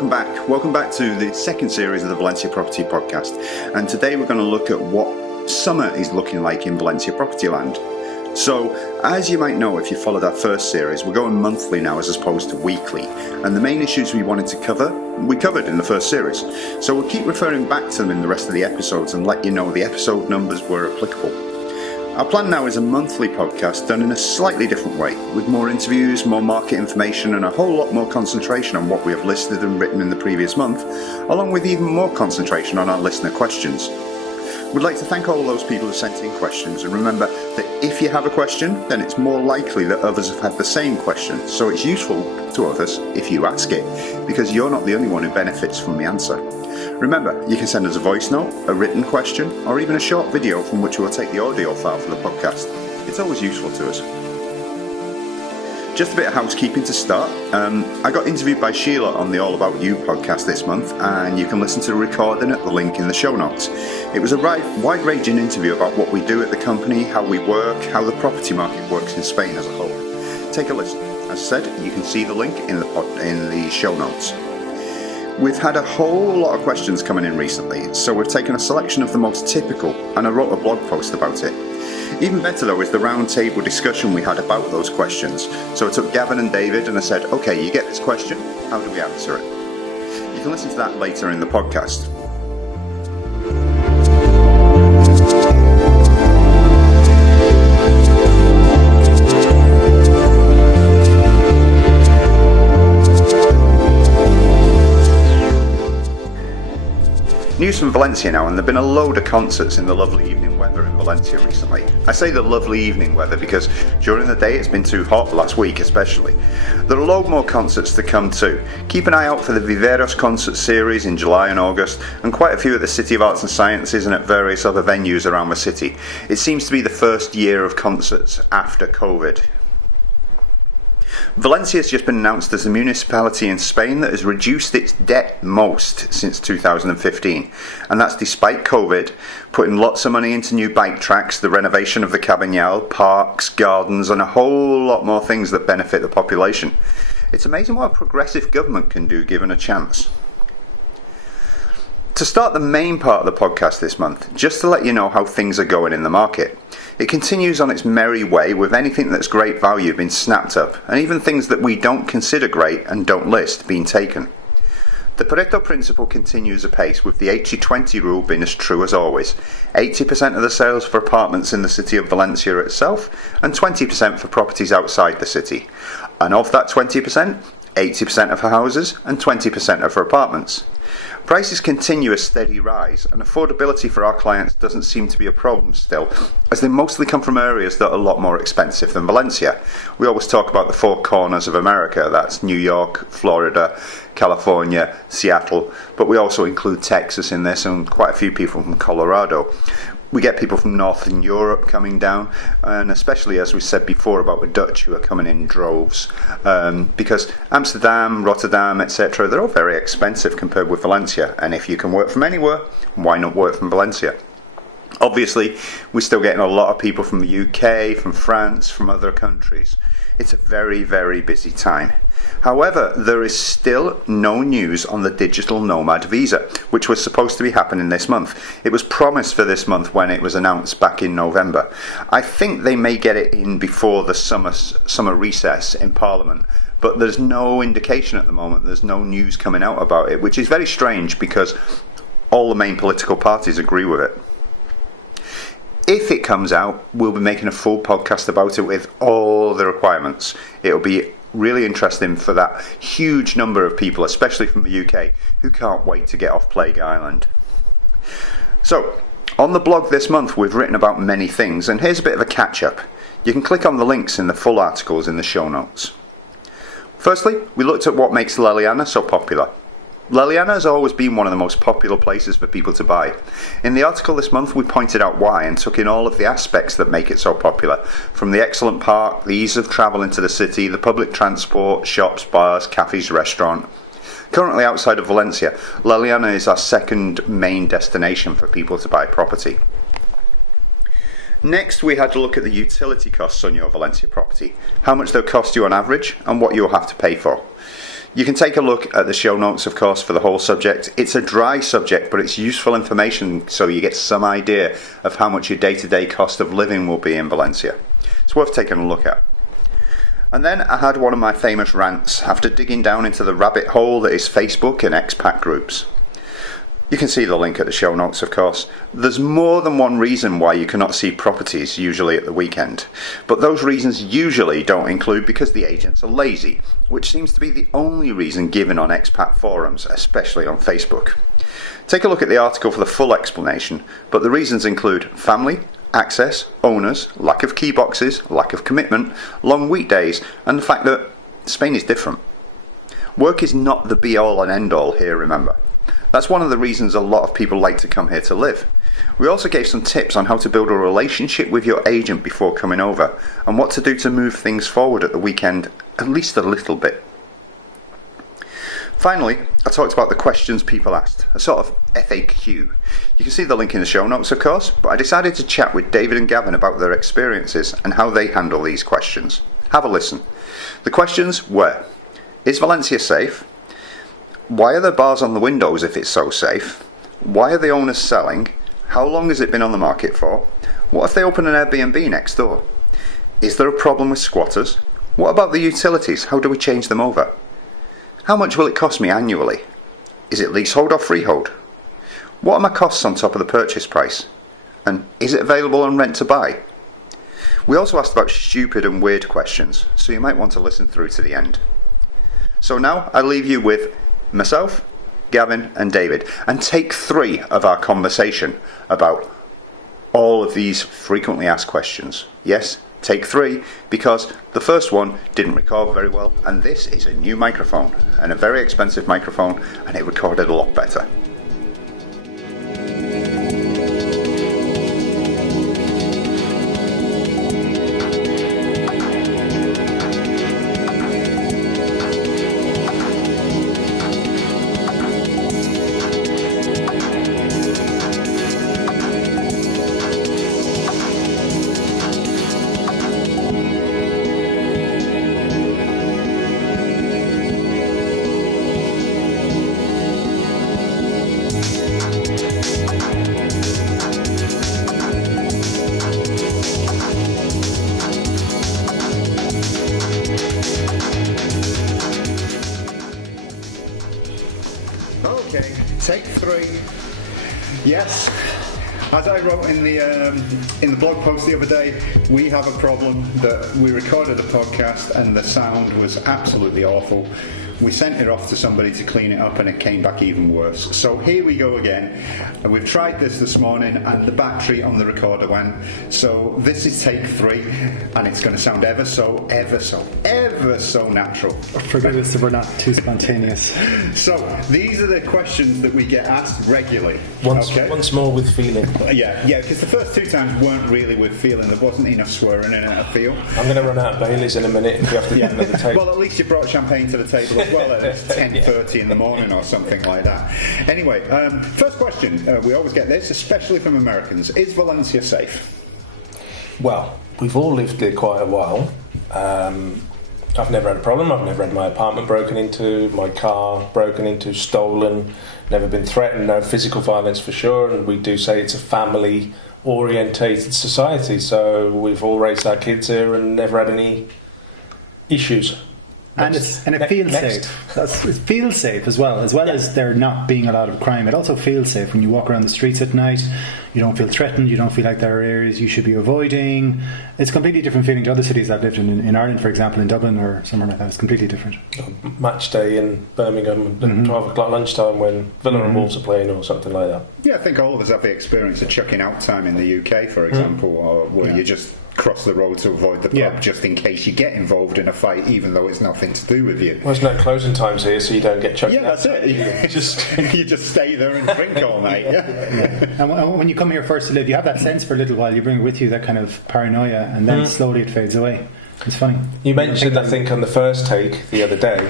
welcome back. Welcome back to the second series of the Valencia Property Podcast. And today we're going to look at what summer is looking like in Valencia property land. So, as you might know if you followed our first series, we're going monthly now as opposed to weekly. And the main issues we wanted to cover, we covered in the first series. So we'll keep referring back to them in the rest of the episodes and let you know the episode numbers were applicable. Our plan now is a monthly podcast done in a slightly different way, with more interviews, more market information, and a whole lot more concentration on what we have listed and written in the previous month, along with even more concentration on our listener questions. We'd like to thank all those people who sent in questions, and remember that if you have a question, then it's more likely that others have had the same question, so it's useful to others if you ask it, because you're not the only one who benefits from the answer. Remember, you can send us a voice note, a written question, or even a short video from which we'll take the audio file for the podcast. It's always useful to us. Just a bit of housekeeping to start. I got interviewed by Sheila on the All About You podcast this month, and you can listen to the recording at the link in the show notes. It was a wide-ranging interview about what we do at the company, how we work, how the property market works in Spain as a whole. Take a listen. As I said, you can see the link in the show notes. We've had a whole lot of questions coming in recently, so we've taken a selection of the most typical, and I wrote a blog post about it. Even better though is the round table discussion we had about those questions. So I took Gavin and David and I said, okay, you get this question, how do we answer it? You can listen to that later in the podcast. News from Valencia now, and there have been a load of concerts in the lovely evening weather in Valencia recently. I say the lovely evening weather because during the day it's been too hot last week especially. There are a load more concerts to come too. Keep an eye out for the Viveros concert series in July and August, and quite a few at the City of Arts and Sciences and at various other venues around the city. It seems to be the first year of concerts after COVID. Valencia has just been announced as the municipality in Spain that has reduced its debt most since 2015, and that's despite COVID, putting lots of money into new bike tracks, the renovation of the Cabanyal, parks, gardens, and a whole lot more things that benefit the population. It's amazing what a progressive government can do given a chance. To start the main part of the podcast this month, just to let you know how things are going in the market. It continues on its merry way with anything that's great value being snapped up, and even things that we don't consider great and don't list being taken. The Pareto principle continues apace, with the 80-20 rule being as true as always. 80% of the sales for apartments in the city of Valencia itself, and 20% for properties outside the city. And of that 20%, 80% are for houses and 20% are for apartments. Prices continue a steady rise, and affordability for our clients doesn't seem to be a problem still, as they mostly come from areas that are a lot more expensive than Valencia. We always talk about the four corners of America, that's New York, Florida, California, Seattle, but we also include Texas in this and quite a few people from Colorado. We get people from Northern Europe coming down, and especially, as we said before, about the Dutch who are coming in droves, because Amsterdam, Rotterdam, etc., they're all very expensive compared with Valencia, and if you can work from anywhere, why not work from Valencia? Obviously, we're still getting a lot of people from the UK, from France, from other countries. It's a very, very busy time. However, there is still no news on the digital nomad visa, which was supposed to be happening this month. It was promised for this month when it was announced back in November. I think they may get it in before the summer recess in Parliament, but there's no indication at the moment. There's no news coming out about it, which is very strange because all the main political parties agree with it. If it comes out, we'll be making a full podcast about it with all the requirements. It'll be really interesting for that huge number of people, especially from the UK, who can't wait to get off Plague Island. So, on the blog this month, we've written about many things, and here's a bit of a catch-up. You can click on the links in the full articles in the show notes. Firstly, we looked at what makes Leliana so popular. Leliana has always been one of the most popular places for people to buy. In the article this month we pointed out why and took in all of the aspects that make it so popular, from the excellent park, the ease of travel into the city, the public transport, shops, bars, cafes, restaurant. Currently outside of Valencia, Leliana is our second main destination for people to buy property. Next, we had to look at the utility costs on your Valencia property, how much they'll cost you on average and what you'll have to pay for. You can take a look at the show notes, of course, for the whole subject. It's a dry subject, but it's useful information so you get some idea of how much your day-to-day cost of living will be in Valencia. It's worth taking a look at. And then I had one of my famous rants after digging down into the rabbit hole that is Facebook and expat groups. You can see the link at the show notes, of course. There's more than one reason why you cannot see properties usually at the weekend, but those reasons usually don't include because the agents are lazy, which seems to be the only reason given on expat forums, especially on Facebook. Take a look at the article for the full explanation, but the reasons include family, access, owners, lack of key boxes, lack of commitment, long weekdays, and the fact that Spain is different. Work is not the be-all and end-all here, remember. That's one of the reasons a lot of people like to come here to live. We also gave some tips on how to build a relationship with your agent before coming over, and what to do to move things forward at the weekend at least a little bit. Finally, I talked about the questions people asked, a sort of FAQ. You can see the link in the show notes, of course, but I decided to chat with David and Gavin about their experiences and how they handle these questions. Have a listen. The questions were: is Valencia safe? Why are there bars on the windows if it's so safe? Why are the owners selling? How long has it been on the market for? What if they open an Airbnb next door? Is there a problem with squatters? What about the utilities? How do we change them over? How much will it cost me annually? Is it leasehold or freehold? What are my costs on top of the purchase price? And is it available on rent to buy? We also asked about stupid and weird questions, so you might want to listen through to the end. So now I leave you with myself, Gavin and David, and take 3 of our conversation about all of these frequently asked questions. Yes, take 3, because the first one didn't record very well, and this is a new microphone, and a very expensive microphone, and it recorded a lot better. Okay, take 3. Yes, as I wrote in the blog post the other day, we have a problem that we recorded the podcast and the sound was absolutely awful. We sent it off to somebody to clean it up and it came back even worse. So here we go again. And we've tried this morning and the battery on the recorder went. So this is take 3 and it's going to sound ever so natural. Forgive us if we're not too spontaneous. So these are the questions that we get asked regularly. Once more with feeling. Yeah, because the first 2 times weren't really with feeling. There wasn't enough swearing in it, I feel. I'm going to run out of Baileys in a minute if we have to get another table. Well, at least you brought champagne to the table as well at 10:30 in the morning or something like that. Anyway, first question. We always get this, especially from Americans. Is Valencia safe? Well, we've all lived there quite a while. I've never had a problem. I've never had my apartment broken into, my car broken into, stolen, never been threatened, no physical violence for sure, and we do say it's a family-orientated society, so we've all raised our kids here and never had any issues. And it feels safe. It feels safe as well as there not being a lot of crime. It also feels safe when you walk around the streets at night. You don't feel threatened. You don't feel like there are areas you should be avoiding. It's a completely different feeling to other cities I've lived in Ireland, for example, in Dublin or somewhere like that. It's completely different. Match day in Birmingham at 12 o'clock lunchtime when Villa and Wolves are playing or something like that. Yeah, I think all of us have the experience of chucking out time in the UK, for example, or where you just cross the road to avoid the pub just in case you get involved in a fight, even though it's nothing to do with you. Well, there's no closing times here, so you don't get chucked out. Yeah, that's it. You just stay there and drink all night. And when you come here first to live, you have that sense for a little while. You bring with you that kind of paranoia, and then slowly it fades away. It's funny. You mentioned, I think, on the first take the other day,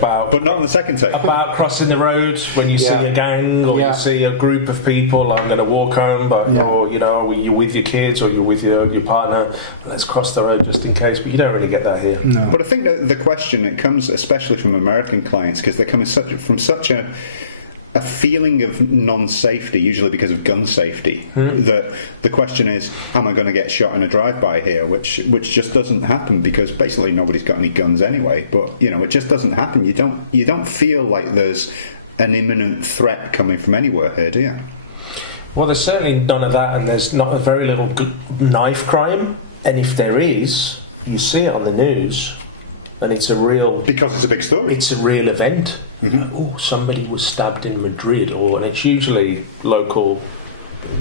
But not on the second take. About crossing the road when you see a gang or you see a group of people. I'm going to walk home, but or you're with your kids or you're with your partner. Let's cross the road just in case. But you don't really get that here. No. But I think that the question, it comes especially from American clients because they're coming from such a feeling of non-safety, usually because of gun safety, that the question is, am I going to get shot in a drive-by here, which just doesn't happen because basically nobody's got any guns anyway. But it just doesn't happen. You don't feel like there's an imminent threat coming from anywhere here, do you? Well, there's certainly none of that, and there's not a very little knife crime. And if there is, you see it on the news, and it's a real... Because it's a big story. It's a real event. Oh, somebody was stabbed in Madrid, and it's usually local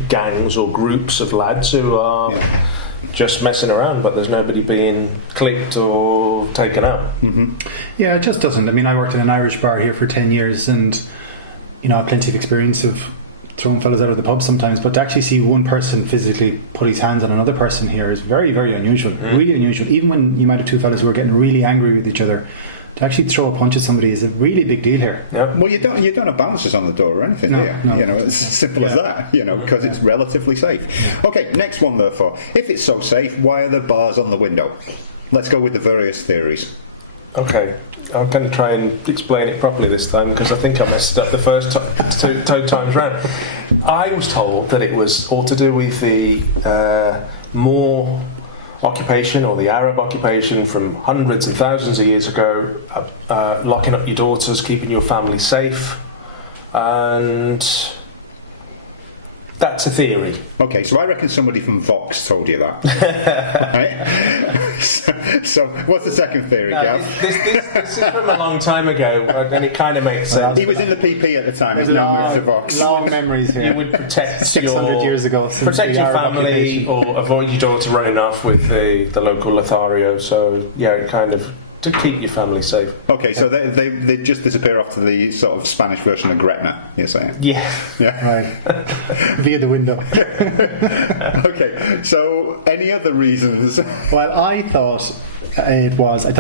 gangs or groups of lads who are just messing around, but there's nobody being clipped or taken out. Yeah, it just doesn't. I mean, I worked in an Irish bar here for 10 years and, I have plenty of experience of throwing fellas out of the pub sometimes, but to actually see one person physically put his hands on another person here is very, very unusual. Really unusual. Even when you might have two fellas who are getting really angry with each other, to actually throw a punch at somebody is a really big deal here. Yeah. Well, you don't have bouncers on the door or anything, do you? No. It's as simple as that, because it's relatively safe. Yeah. Okay, next one, therefore. If it's so safe, why are there bars on the window? Let's go with the various theories. Okay, I'm going to try and explain it properly this time because I think I messed up the first two times round. I was told that it was all to do with the Moor occupation or the Arab occupation from hundreds and thousands of years ago, locking up your daughters, keeping your family safe, and that's a theory. Okay, so I reckon somebody from Vox told you that. Right? So what's the second theory, Gav? This is from a long time ago, and it kind of makes sense. He was in the PP at the time. There's now moved to Vox. Long memories here. You would protect 600 years ago. Protect your family or avoid your daughter running off with the local Lothario. So yeah, it kind of to keep your family safe. Okay, so they just disappear off to the sort of Spanish version of Gretna, you're saying? Yeah. Right. Via the window. Okay, so any other reasons? Well, I thought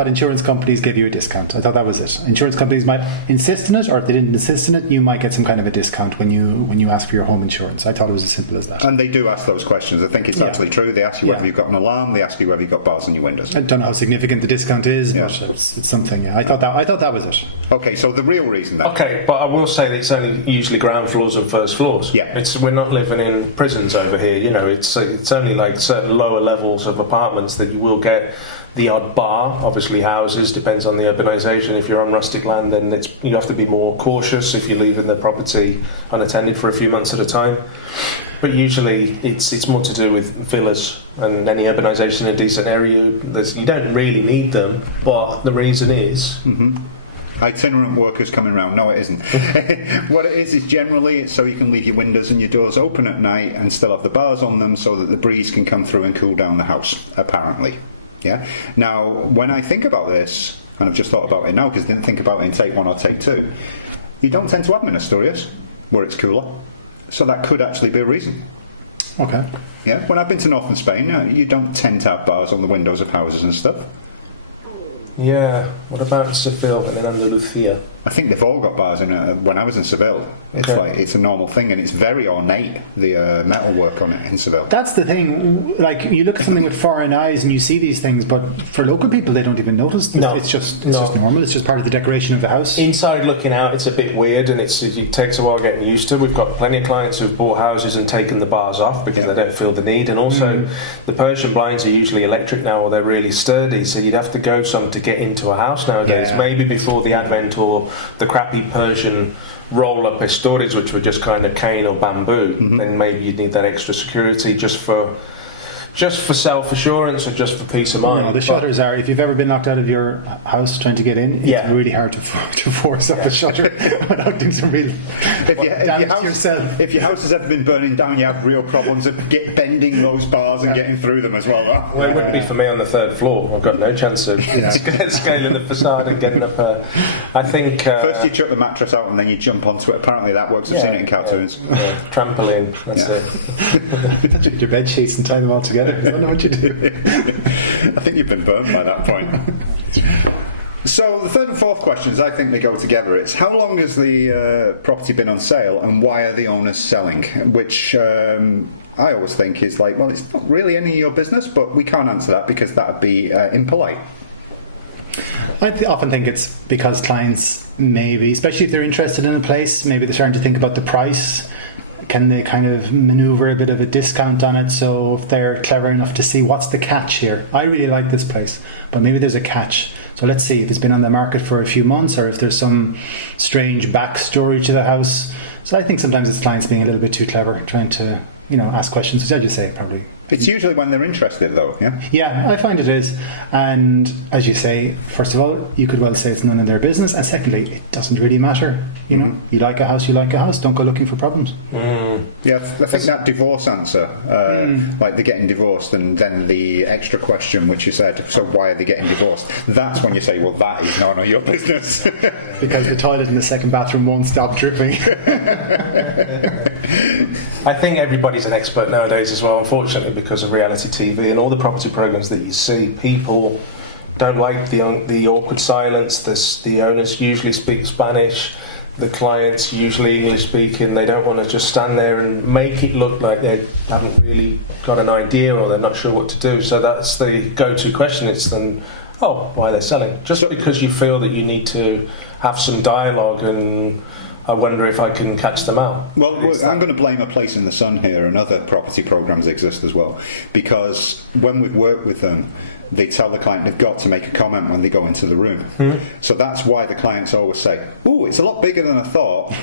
insurance companies gave you a discount. I thought that was it. Insurance companies might insist on it, or if they didn't insist on it, you might get some kind of a discount when you ask for your home insurance. I thought it was as simple as that. And they do ask those questions. I think it's actually true. They ask you whether you've got an alarm. They ask you whether you've got bars on your windows. I don't know how significant the discount is, but it's something. Yeah, I thought that was it. Okay, so the real reason then. Okay, but I will say that it's only usually ground floors and first floors. Yeah, we're not living in prisons over here. It's only like certain lower levels of apartments that you will get the odd bar. Obviously houses, depends on the urbanisation. If you're on rustic land, then you have to be more cautious if you're leaving the property unattended for a few months at a time. But usually it's more to do with villas and any urbanisation in a decent area. You don't really need them, but the reason is... Itinerant workers coming around. No, it isn't. What it is generally it's so you can leave your windows and your doors open at night and still have the bars on them so that the breeze can come through and cool down the house, apparently. Yeah. Now, when I think about this, and I've just thought about it now because I didn't think about it in take one or take two, you don't tend to have them in Asturias where it's cooler. So that could actually be a reason. Okay. Yeah. When I've been to northern Spain, you don't tend to have bars on the windows of houses and stuff. Yeah. What about Seville and then Andalusia? I think they've all got bars in it. When I was in Seville, it's a normal thing, and it's very ornate, the metalwork on it in Seville. That's the thing. Like, you look at something with foreign eyes and you see these things, but for local people, they don't even notice. No, it's just normal. It's just part of the decoration of the house. Inside looking out, it's a bit weird, and it takes a while getting used to. We've got plenty of clients who've bought houses and taken the bars off because they don't feel the need, and also the Persian blinds are usually electric now, or they're really sturdy, so you'd have to go some to get into a house nowadays. Yeah. Maybe before the advent or the crappy Persian roll-up storage, which were just kind of cane or bamboo, then maybe you'd need that extra security just for self-assurance or just for peace of mind. The shutters are, if you've ever been locked out of your house trying to get in, it's really hard to force up a shutter without doing some real damage to yourself. If your house has ever been burning down, you have real problems of bending those bars and getting through them as well. Well, it wouldn't be for me on the third floor. I've got no chance of scaling the facade and getting up. I think first you chuck the mattress out and then you jump onto it. Apparently that works. I've seen it in cartoons. Trampoline. That's it. Your bed sheets and tie them all together. I don't know what you do. I think you've been burned by that point. So the third and fourth questions, I think they go together. It's how long has the property been on sale, and why are the owners selling? Which I always think is like, well, it's not really any of your business, but we can't answer that because that would be impolite. I often think it's because clients maybe, especially if they're interested in a place, maybe they're starting to think about the price. Can they kind of maneuver a bit of a discount on it? So if they're clever enough to see what's the catch here, I really like this place, but maybe there's a catch. So let's see if it's been on the market for a few months or if there's some strange backstory to the house. So I think sometimes it's clients being a little bit too clever, trying to, ask questions, which I just say probably. It's usually when they're interested, though, yeah? Yeah, I find it is. And as you say, first of all, you could well say it's none of their business. And secondly, it doesn't really matter. You like a house, you like a house. Don't go looking for problems. Yeah, I think that divorce answer, like they're getting divorced, and then the extra question, which you said, so why are they getting divorced? That's when you say, well, that is none of your business. Because the toilet in the second bathroom won't stop dripping. I think everybody's an expert nowadays as well, unfortunately, because of reality TV and all the property programs that you see. People don't like the awkward silence. The owners usually speak Spanish. The clients usually English speaking. They don't want to just stand there and make it look like they haven't really got an idea or they're not sure what to do. So that's the go-to question. It's then, why are they selling? Just because you feel that you need to have some dialogue, and I wonder if I can catch them out. Well, I'm going to blame A Place in the Sun here, and other property programs exist as well, because when we've worked with them, they tell the client they've got to make a comment when they go into the room. So that's why the clients always say, "Ooh, it's a lot bigger than I thought.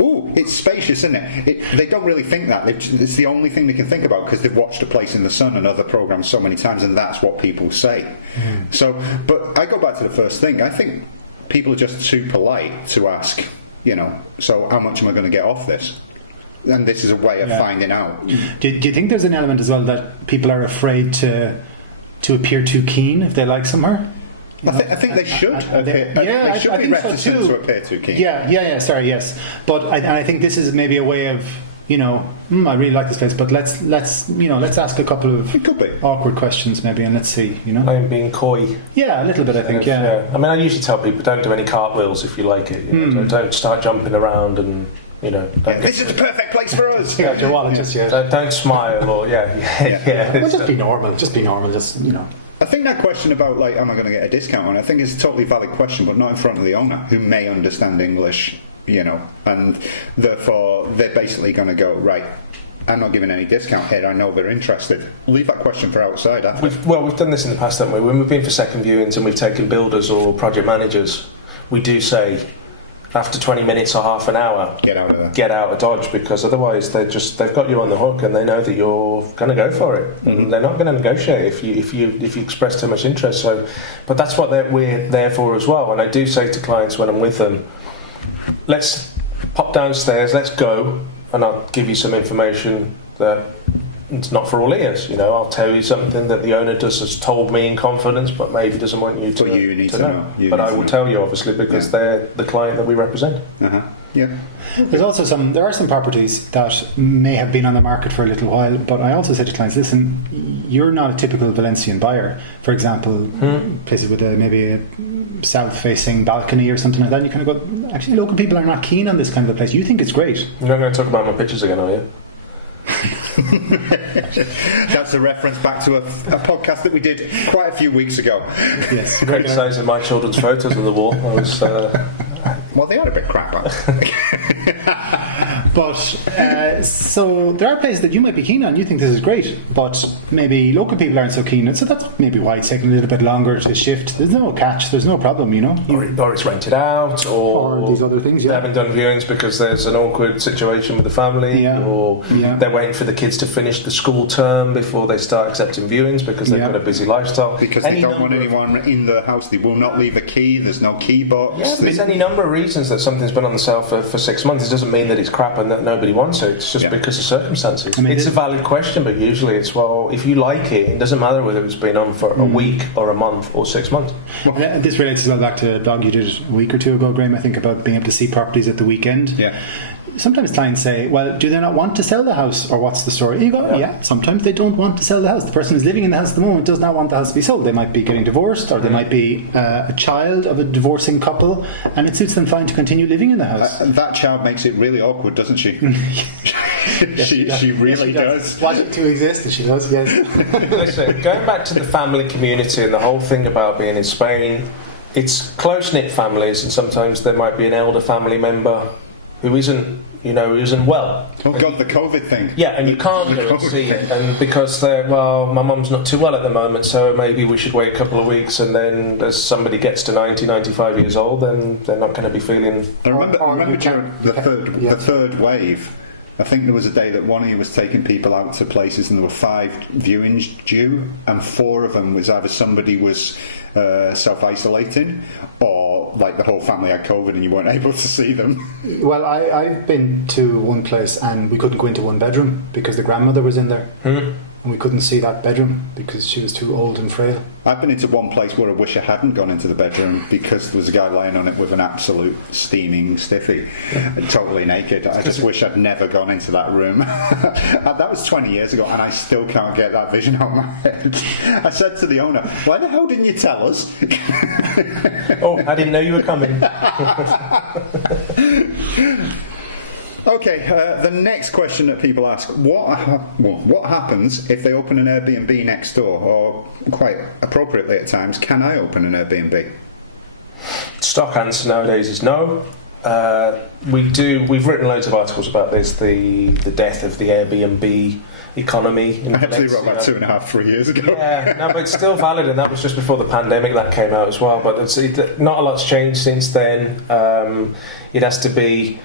Ooh, it's spacious, isn't it?" They don't really think that. It's the only thing they can think about because they've watched A Place in the Sun and other programs so many times, and that's what people say. So, but I go back to the first thing. I think people are just too polite to ask, so how much am I going to get off this? And this is a way of finding out. Do you think there's an element as well that people are afraid to appear too keen if they like somewhere? I think they should. They should be reticent to appear too keen. Sorry, yes. But I think this is maybe a way of, I really like this place, but let's ask a couple of awkward questions maybe, and let's see, I'm being coy. Yeah, a little bit, I think, yeah. I mean, I usually tell people, don't do any cartwheels if you like it. Don't start jumping around and, this is the perfect place for us. Take out your wallet, don't smile or, Well, just be normal, I think that question about, like, am I going to get a discount on it, I think is a totally valid question, but not in front of the owner, who may understand English, and therefore they're basically going to go, right, I'm not giving any discount here, I know they're interested. Leave that question for outside. We've done this in the past, haven't we? When we've been for second viewings and we've taken builders or project managers, we do say, after 20 minutes or half an hour, get out of there. Get out of Dodge, because otherwise they've got you on the hook and they know that you're going to go for it, and they're not going to negotiate if you express too much interest. So, but that's what we're there for as well. And I do say to clients when I'm with them, let's pop downstairs, let's go, and I'll give you some information that it's not for all ears. I'll tell you something that the owner has told me in confidence, but maybe doesn't want you to, know. But I will tell you, obviously, because they're the client that we represent. Yeah. There are some properties that may have been on the market for a little while, but I also say to clients, listen, you're not a typical Valencian buyer. For example, places with maybe a south-facing balcony or something like that, and you kind of go, actually, local people are not keen on this kind of a place. You think it's great. You're not going to talk about my pictures again, are you? That's a reference back to a podcast that we did quite a few weeks ago. Yes, criticising my children's photos on the wall. I was, well, they are a bit crap. But so there are places that you might be keen on. You think this is great, but maybe local people aren't so keen. So that's maybe why it's taking a little bit longer to shift. There's no catch. There's no problem, Or it's rented out, or these other things. They haven't done viewings because there's an awkward situation with the family, or they're waiting for the kids to finish the school term before they start accepting viewings because they've got a busy lifestyle. Because they don't want anyone in the house. They will not leave a key. There's no key box. Yeah, there's any number of reasons that something's been on the sale for 6 months. It doesn't mean that it's crap and that nobody wants it. It's just because of circumstances. It's a valid question, but usually it's, well, if you like it doesn't matter whether it's been on for a week or a month or 6 months. Well, this relates as well back to a blog you did a week or two ago, Graham, I think, about being able to see properties at the weekend. Yeah. sometimes clients say, well, do they not want to sell the house, or what's the story? And you go, yeah, sometimes they don't want to sell the house. The person who's living in the house at the moment does not want the house to be sold. They might be getting divorced, or they might be a child of a divorcing couple, and it suits them fine to continue living in the house. That child makes it really awkward, doesn't she? She really does. Want it to exist, and she does, yes. Listen, going back to the family community and the whole thing about being in Spain, it's close-knit families, and sometimes there might be an elder family member who isn't well. Oh God, the COVID thing. Yeah, and you can't go and see it, and because my mum's not too well at the moment, so maybe we should wait a couple of weeks, and then as somebody gets to 90, 95 years old, then they're not going to be feeling... I remember during the third wave, I think there was a day that one of you was taking people out to places, and there were 5 viewings due, and 4 of them was either somebody was self-isolating, or like the whole family had COVID and you weren't able to see them. Well, I've been to one place and we couldn't go into one bedroom because the grandmother was in there. And we couldn't see that bedroom because she was too old and frail. I've been into one place where I wish I hadn't gone into the bedroom because there was a guy lying on it with an absolute steaming stiffy, totally naked. I just wish I'd never gone into that room. That was 20 years ago, and I still can't get that vision out of my head. I said to the owner, "Why the hell didn't you tell us?" Oh, I didn't know you were coming. Okay, the next question that people ask, what happens if they open an Airbnb next door, or quite appropriately at times, can I open an Airbnb? Stock answer nowadays is no. We've written loads of articles about this, the death of the Airbnb economy in I actually Valencia. wrote about 2.5, 3 years ago. Yeah, no, but it's still valid, and that was just before the pandemic that came out as well. But not a lot's changed since then. It has to be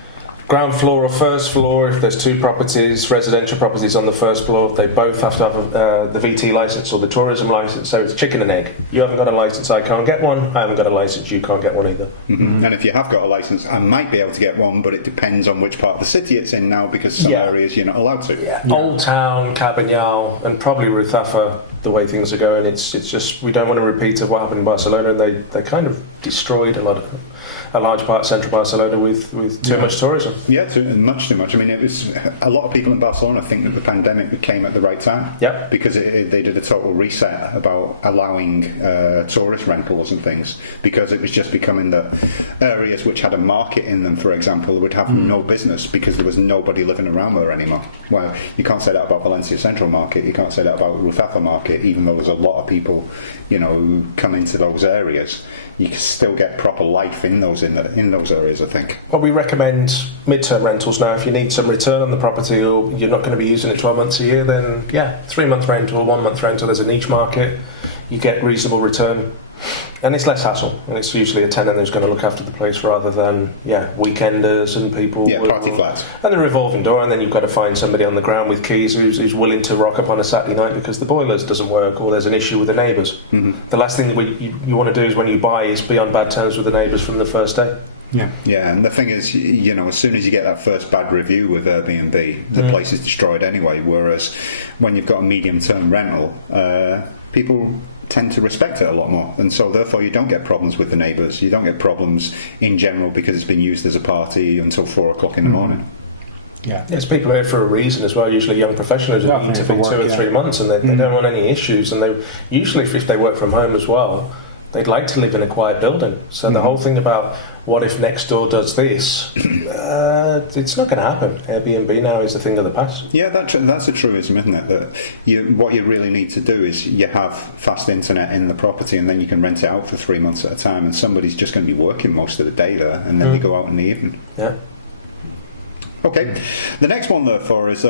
ground floor or first floor if there's 2 properties, residential properties on the first floor. They both have to have the VT license or the tourism license, so it's chicken and egg. You haven't got a license, I can't get one. I haven't got a license, you can't get one either. Mm-hmm. And if you have got a license, I might be able to get one, but it depends on which part of the city it's in now, because some areas you're not allowed to. Yeah. Old Town, Cabanyal, and probably Ruzafa, the way things are going, it's just, we don't want to repeat of what happened in Barcelona, and they kind of destroyed a large part of central Barcelona with too much tourism. Yeah, much too much. I mean, it was a lot of people in Barcelona think that the pandemic came at the right time. Yeah, because they did a total reset about allowing tourist rentals and things, because it was just becoming that areas which had a market in them, for example, would have no business because there was nobody living around there anymore. Well, you can't say that about Valencia Central Market. You can't say that about Ruzafa Market, even though there's a lot of people, who come into those areas. You can still get proper life in those areas, I think. Well, we recommend mid-term rentals now. If you need some return on the property, or you're not going to be using it 12 months a year, then 3-month rental, 1 month rental. There's a niche market. You get reasonable return, and it's less hassle. And it's usually a tenant who's going to look after the place rather than weekenders and people. Party flats. And the revolving door, and then you've got to find somebody on the ground with keys who's willing to rock up on a Saturday night because the boilers doesn't work or there's an issue with the neighbours. Mm-hmm. The last thing you want to do is when you buy is be on bad terms with the neighbours from the first day. Yeah, and the thing is, as soon as you get that first bad review with Airbnb, the place is destroyed anyway. Whereas when you've got a medium-term rental, people tend to respect it a lot more, and so therefore you don't get problems with the neighbours. You don't get problems in general because it's been used as a party until 4 o'clock in the morning. Yeah, there's people here for a reason as well. Usually young professionals who need to be 2 or 3 months, and they don't want any issues. And they usually, if they work from home as well, they'd like to live in a quiet building. So the whole thing about what if next door does this, it's not going to happen. Airbnb now is a thing of the past. Yeah, that's a truism, isn't it? That what you really need to do is you have fast internet in the property, and then you can rent it out for 3 months at a time, and somebody's just going to be working most of the day there, and then they go out in the evening. Yeah. Okay, the next one therefore is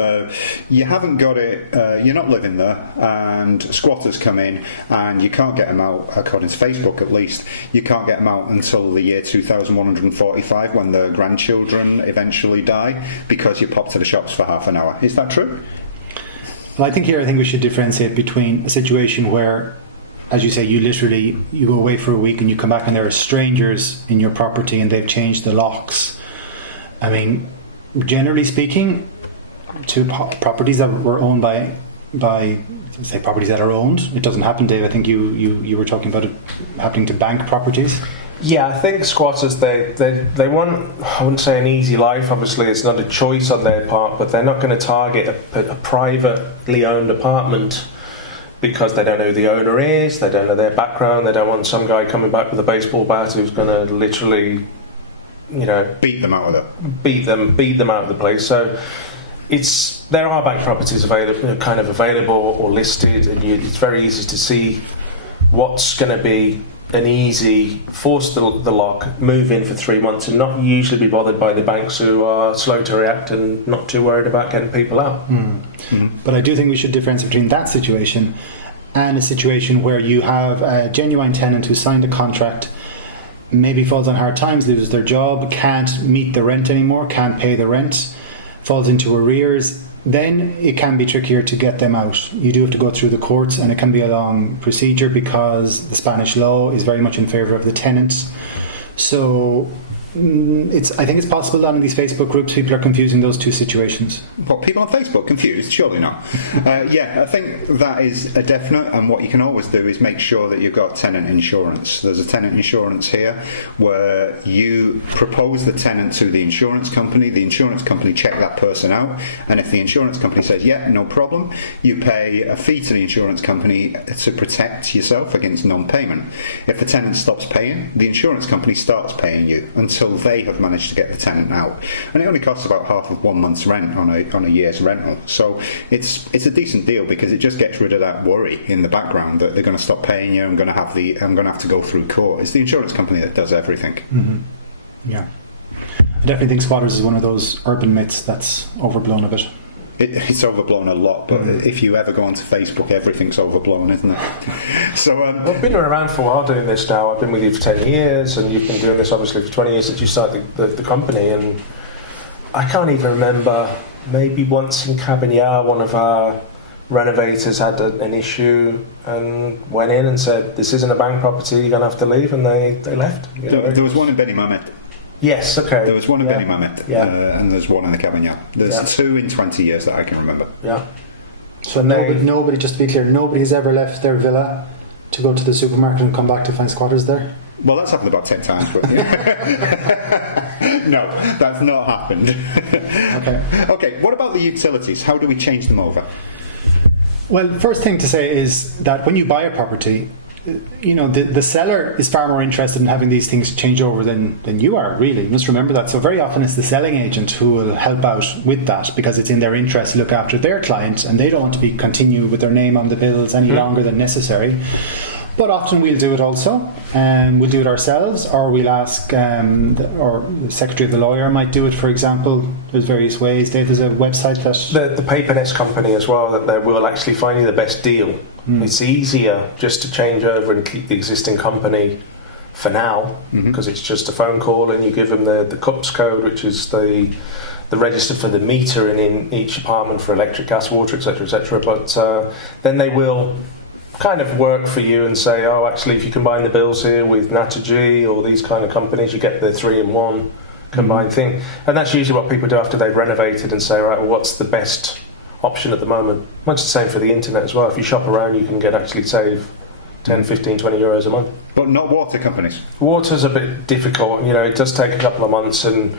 you haven't got it, you're not living there, and squatters come in and you can't get them out, according to Facebook at least, you can't get them out until the year 2145 when the grandchildren eventually die because you pop to the shops for half an hour. Is that true? Well, I think we should differentiate between a situation where, as you say, you go away for a week and you come back and there are strangers in your property and they've changed the locks. I mean, generally speaking, to properties that were owned by say properties that are owned, it doesn't happen, Dave. I think you were talking about it happening to bank properties. Yeah, I think squatters, they want, I wouldn't say an easy life, obviously it's not a choice on their part, but they're not going to target a privately owned apartment because they don't know who the owner is, they don't know their background, they don't want some guy coming back with a baseball bat who's going to literally, beat them out of it. Beat them out of the place. So there are bank properties available or listed, and it's very easy to see what's going to be an easy force the lock, move in for 3 months, and not usually be bothered by the banks who are slow to react and not too worried about getting people out. But I do think we should differentiate between that situation and a situation where you have a genuine tenant who signed a contract, maybe falls on hard times, loses their job, can't meet the rent anymore, can't pay the rent, falls into arrears. Then it can be trickier to get them out. You do have to go through the courts, and it can be a long procedure because the Spanish law is very much in favour of the tenants. So I think it's possible that in these Facebook groups people are confusing those two situations. What, people on Facebook confused? Surely not. I think that is a definite, and what you can always do is make sure that you've got tenant insurance. There's a tenant insurance here where you propose the tenant to the insurance company check that person out, and if the insurance company says yeah, no problem, you pay a fee to the insurance company to protect yourself against non-payment. If the tenant stops paying, the insurance company starts paying you until they have managed to get the tenant out, and it only costs about half of 1 month's rent on a year's rental. So it's a decent deal because it just gets rid of that worry in the background that they're going to stop paying you. I'm going to have to go through court. It's the insurance company that does everything. Mm-hmm. Yeah, I definitely think squatters is one of those urban myths that's overblown a bit. It's overblown a lot, but if you ever go onto Facebook, everything's overblown, isn't it? So I've been around for a while doing this now. I've been with you for 10 years, and you've been doing this obviously for 20 years since you started the company, and I can't even remember, maybe once in Cabanillas, one of our renovators had an issue and went in and said, this isn't a bank property, you're going to have to leave, and they left. There was one in Benimamit. Yes, okay. There was one in Benimamit, and there's one in the Cabanillas. There's 2 in 20 years that I can remember. Yeah. So nobody, just to be clear, nobody has ever left their villa to go to the supermarket and come back to find squatters there? Well, that's happened about 10 times, but no, that's not happened. Okay, what about the utilities? How do we change them over? Well, first thing to say is that when you buy a property, the seller is far more interested in having these things change over than you are, really. You must remember that. So very often it's the selling agent who will help out with that because it's in their interest to look after their client, and they don't want to continue with their name on the bills any longer than necessary. But often we'll do it also. We'll do it ourselves, or we'll ask, or the secretary of the lawyer might do it, for example. There's various ways. There's a website that... The Paperless company as well, that they will actually find you the best deal. It's easier just to change over and keep the existing company for now, because it's just a phone call and you give them the CUPS code, which is the register for the meter in each apartment for electric, gas, water, etc. But then they will kind of work for you and say, oh, actually, if you combine the bills here with Naturgy or these kind of companies, you get the 3-in-1 combined thing. And that's usually what people do after they've renovated and say, right, well, what's the best option at the moment? Much the same for the internet as well. If you shop around, you can save 10, 15, 20 euros a month. But not water companies. Water's a bit difficult. It does take a couple of months, and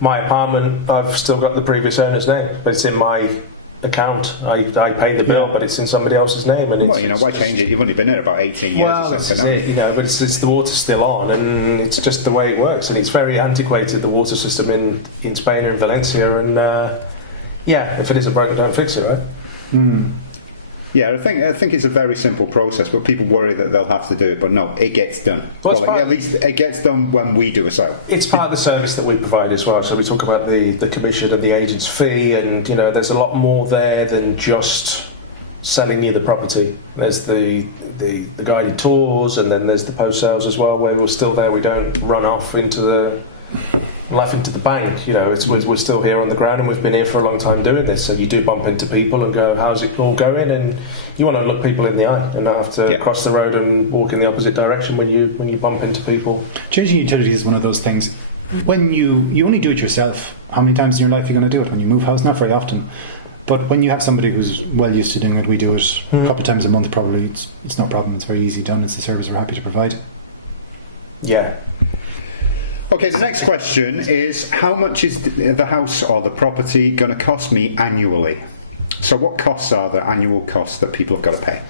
my apartment, I've still got the previous owner's name, but it's in my account. I pay the bill, but it's in somebody else's name. And why change it? You've only been there about 18 years. Well, this is it, but it's the water's still on, and it's just the way it works, and it's very antiquated, the water system in Spain and Valencia, and if it isn't broken, don't fix it, right? Yeah, I think it's a very simple process, but people worry that they'll have to do it, but no, it gets done. At least it gets done when we do a sale. It's part of the service that we provide as well. So we talk about the commission and the agent's fee, and there's a lot more there than just selling you the property. There's the guided tours, and then there's the post sales as well, where we're still there. We don't run off into the bank. We're still here on the ground, and we've been here for a long time doing this. So you do bump into people and go, how's it all going? And you want to look people in the eye and not have to cross the road and walk in the opposite direction when you bump into people. Changing utilities is one of those things. When you only do it yourself, how many times in your life are you going to do it? When you move house, not very often. But when you have somebody who's well used to doing it, we do it a couple of times a month probably. It's no problem. It's very easy done. It's a service we're happy to provide. Yeah. Okay, the next question is, how much is the house or the property going to cost me annually? So what costs are the annual costs that people have got to pay?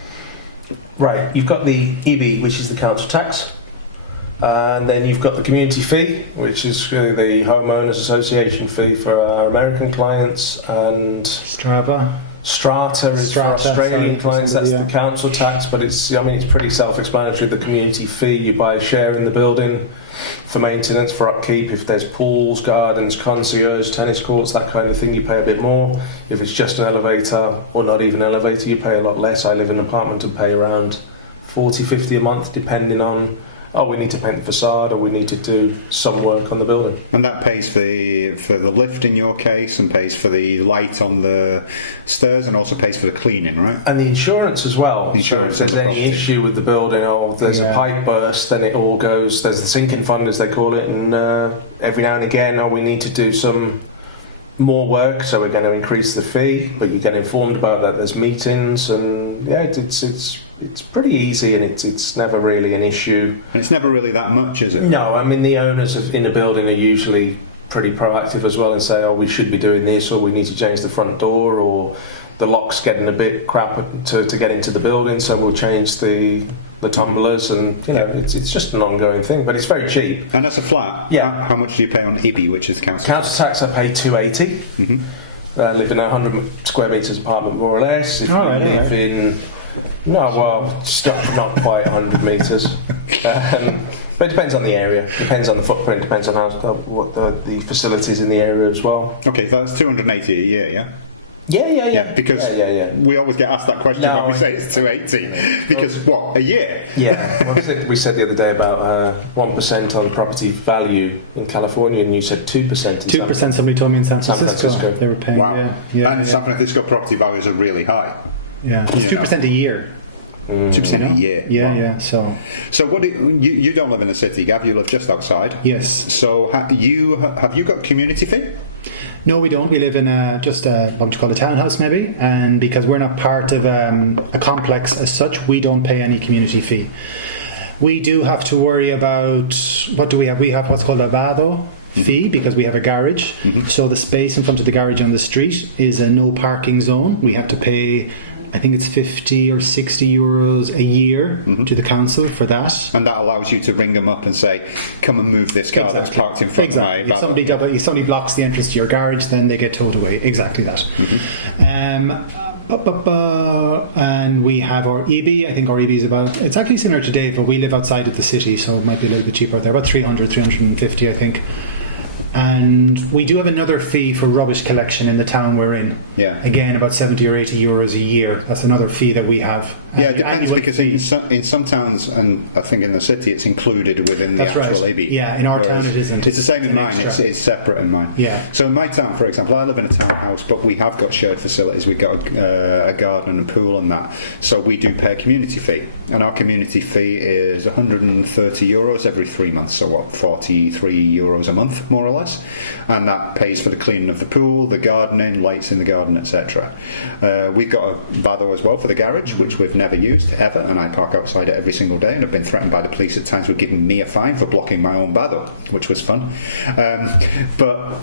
Right, you've got the EB, which is the council tax, and then you've got the community fee, which is really the homeowners association fee for our American clients, and Strata is for Australian clients. That's the council tax, but it's pretty self-explanatory. The community fee, you buy a share in the building for maintenance, for upkeep. If there's pools, gardens, concierge, tennis courts, that kind of thing, you pay a bit more. If it's just an elevator or not even an elevator, you pay a lot less. I live in an apartment and pay around 40, 50 a month, depending on, we need to paint the facade or we need to do some work on the building. And that pays for the lift in your case, and pays for the light on the stairs, and also pays for the cleaning, right? And the insurance as well. So if there's any issue with the building or there's a pipe burst, then it all goes, there's the sinking fund as they call it, and every now and again we need to do some more work, so we're going to increase the fee, but you get informed about that. There's meetings, and it's pretty easy, and it's never really an issue. And it's never really that much, is it? No, I mean, the owners in the building are usually pretty proactive as well and say, we should be doing this, or we need to change the front door, or the lock's getting a bit crap to get into the building, so we'll change the tumblers, and it's just an ongoing thing, but it's very cheap. And that's a flat? Yeah. How much do you pay on IBI, which is the council tax? I pay $280. I live in a 100 square metres apartment, more or less. If you live in... not quite 100 metres. But it depends on the area, depends on the footprint, depends on what the facilities in the area as well. Okay, so that's 280 a year, yeah? Yeah. Because we always get asked that question when we say it's 280. Because what, a year? Yeah. What was it we said the other day about 1% on property value in California, and you said 2% in 2%. Somebody told me in San Francisco. They were paying. Wow. Yeah. And San Francisco property values are really high. Yeah, it's 2% a year. 2% a year. Yeah. So what you don't live in the city, Gav? You live just outside. Yes. So have you got community fee? No, we don't. We live in what would you call a townhouse, maybe, and because we're not part of a complex as such, we don't pay any community fee. We do have to worry about, what do we have? We have what's called a vado fee, because we have a garage. So the space in front of the garage on the street is a no parking zone. We have to pay, I think it's 50 or 60 euros a year to the council for that. And that allows you to ring them up and say, come and move this car that's parked in front of my... If somebody blocks the entrance to your garage, then they get towed away. Exactly that. And we have our EB. I think our EB is about... It's actually similar to Dave, but we live outside of the city, so it might be a little bit cheaper there. About 300, 350, I think. And we do have another fee for rubbish collection in the town we're in. Yeah. Again, about 70 or 80 euros a year. That's another fee that we have. Yeah, it depends, because in some towns, and I think in the city, it's included within the actual AB. Yeah, in our town it isn't. It's the same in mine. It's separate in mine. Yeah. So in my town, for example, I live in a townhouse, but we have got shared facilities. We've got a garden and a pool and that. So we do pay a community fee. And our community fee is 130 euros every 3 months. So what, 43 euros a month, more or less. And that pays for the cleaning of the pool, the gardening, lights in the garden, etc. We've got a vado as well for the garage, which we've never used ever, and I park outside it every single day, and I've been threatened by the police at times with giving me a fine for blocking my own vado, which was fun. But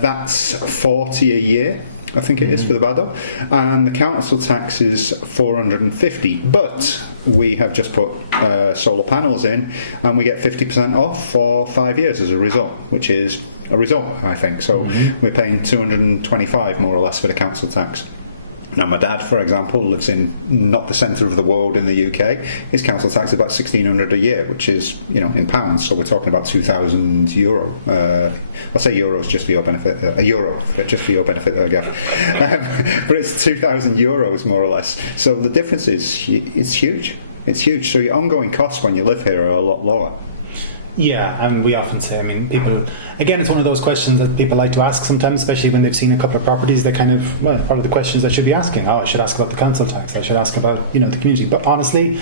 that's 40 a year, I think it is, for the vado, and the council tax is 450. But we have just put solar panels in, and we get 50% off for 5 years as a result, which is a result, I think. So we're paying 225 more or less for the council tax. Now, my dad, for example, lives in not the centre of the world in the UK. His council tax is about 1,600 a year, which is, in pounds. So we're talking about 2,000 euro. I'll say euros just for your benefit. A euro just for your benefit, there, Gav. But it's 2,000 euros more or less. So the difference is it's huge. It's huge. So your ongoing costs when you live here are a lot lower. Yeah, and we often say, people, again, it's one of those questions that people like to ask sometimes, especially when they've seen a couple of properties. They kind of, part of the questions I should be asking. I should ask about the council tax. I should ask about, the community. But honestly,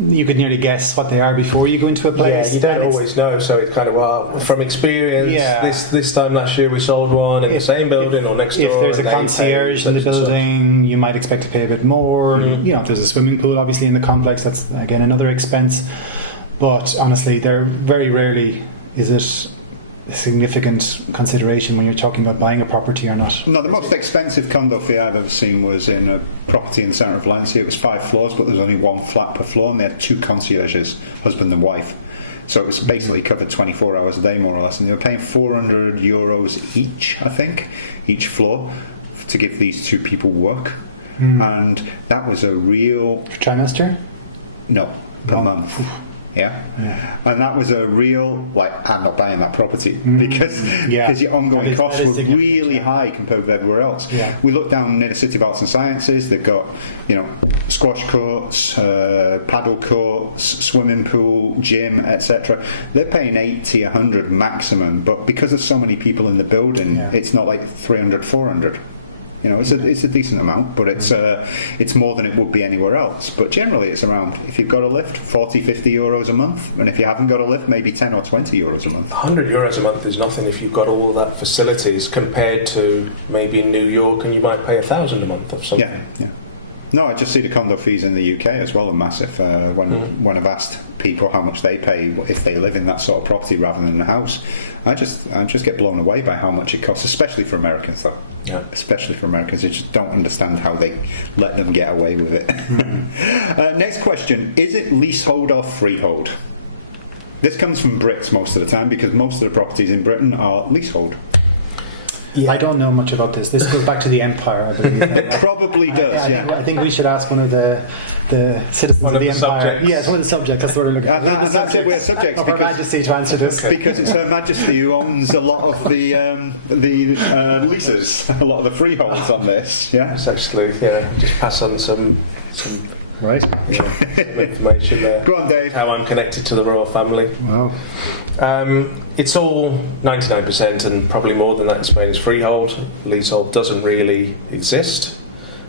you could nearly guess what they are before you go into a place. Yeah, you don't always know, so it's kind of, from experience, this time last year we sold one in the same building or next door. If there's a concierge in the building, you might expect to pay a bit more. If there's a swimming pool, obviously, in the complex, that's, again, another expense. But honestly, there very rarely is it a significant consideration when you're talking about buying a property or not. No, the most expensive condo fee I've ever seen was in a property in the centre of Valencia. It was 5 floors, but there was only 1 flat per floor, and they had 2 concierges, husband and wife. So it was basically covered 24 hours a day, more or less, and they were paying €400 each, I think, each floor, to give these 2 people work. And that was a real... Trimester? No, per month. Yeah, and that was a real, like, I'm not buying that property because your ongoing costs were really high compared with everywhere else. Yeah. We looked down near the City of Arts and Sciences. They've got, squash courts, paddle courts, swimming pool, gym, etc. They're paying 80, 100 maximum, but because there's so many people in the building, it's not like 300, 400. It's a decent amount, but it's more than it would be anywhere else. But generally, it's around, if you've got a lift, 40, 50 euros a month, and if you haven't got a lift, maybe 10 or 20 euros a month. 100 euros a month is nothing if you've got all that facilities compared to maybe in New York, and you might pay 1,000 a month or something. Yeah. No, I just see the condo fees in the UK as well are massive. When I've asked people how much they pay if they live in that sort of property rather than a house, I just get blown away by how much it costs, especially for Americans, though. Yeah. Especially for Americans, I just don't understand how they let them get away with it. Next question: is it leasehold or freehold? This comes from Brits most of the time because most of the properties in Britain are leasehold. Yeah. I don't know much about this. This goes back to the Empire, I believe. It probably does, I think we should ask one of the citizens of the Empire. Subjects. Yes, one of the subjects. That's what we're looking at. That's it, we're subjects. Of Her Majesty to answer this. Because it's Her Majesty who owns a lot of the leases, a lot of the freeholds on this. Yeah, It's actually, just pass on some right. some information there. Go on, Dave. How I'm connected to the royal family. Wow. It's all 99%, and probably more than that in Spain is freehold. Leasehold doesn't really exist.